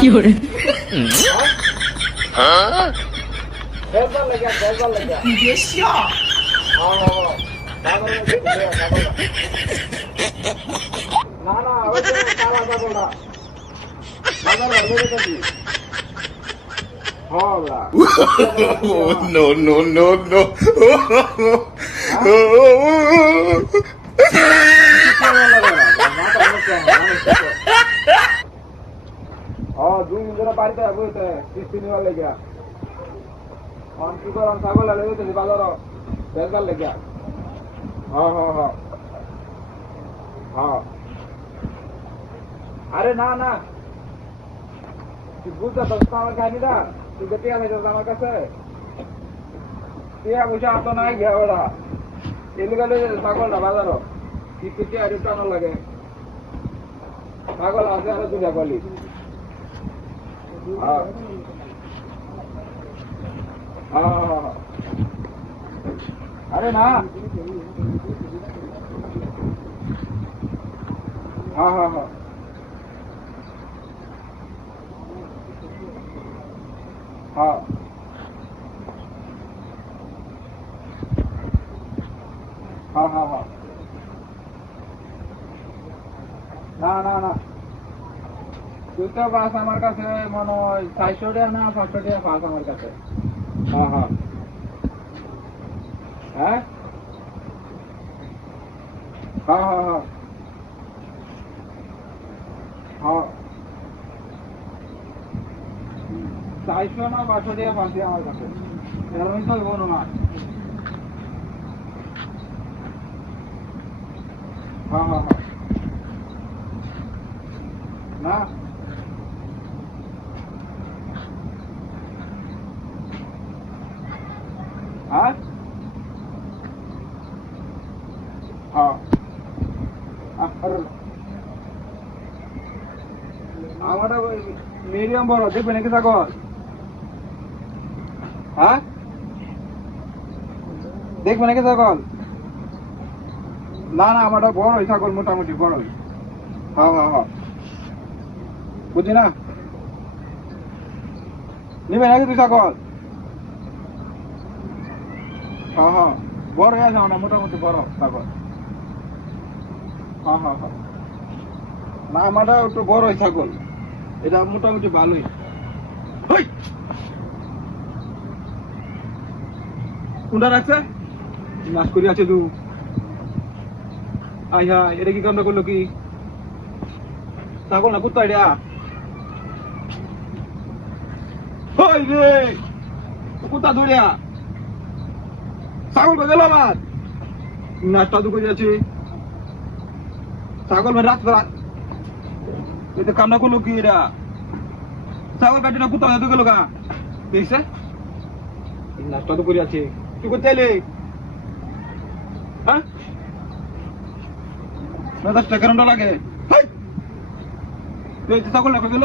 কি করে না না ওই যে কালা ছাগলটা ছাগল ধরে গেছি হলা No, no, no, no. দুই দিন ধরে বাড়িতে বইতে কিস্তি নেওয়ার লেগে কি করাম ছাগল লেগেছি বাজার বেকার লেগে আরে না না তুই বুঝতে পারছিস আমার খাইনি না তুই তো টিয়া খাইছিস আমার কাছে টিয়া পয়সা আসতো নাই গিয়া ওরা এলি গেলে ছাগলটা বাজারও কি টিয়া টানো লাগে ছাগল আছে আরো দুটা গলি আরে না হ্যাঁ না না না দুটো বাস আমার কাছে মনে হয় 400 টাকা না 500 টাকা বাস আমার কাছে হ্যাঁ 400 না 500 টাকা বাস আমার কাছে এরকমই তো বলো না না আমার মিডিয়াম বড় দেখবে নাকি ছাগল দেখবে নাকি ছাগল না না আমারটা বড়ই ছাগল মোটামুটি বড়ই বুঝছি না নিবে নাকি তুই ছাগল বড় আছে আমার মোটামুটি বড় ছাগল না আমারটা একটু বড়ই ছাগল এটা মোটামুটি ভালোই কোনটা রাখছে নাচ করি আছে তু এটা কি কামটা করলো কি ছাগল না কুত্তা এটা রে কুত্তা ধরিয়া ছাগল গেল আমার নাচটা তো করে আছে ছাগল রাত এটা কামনা করলো কি এরা ছাগল কাটি না কুত্তা যেতে গেল গা দেখছে নাচটা তো করে আছে তুই করতে চাইলে না 10 টাকা লাগে ছাগল না গেল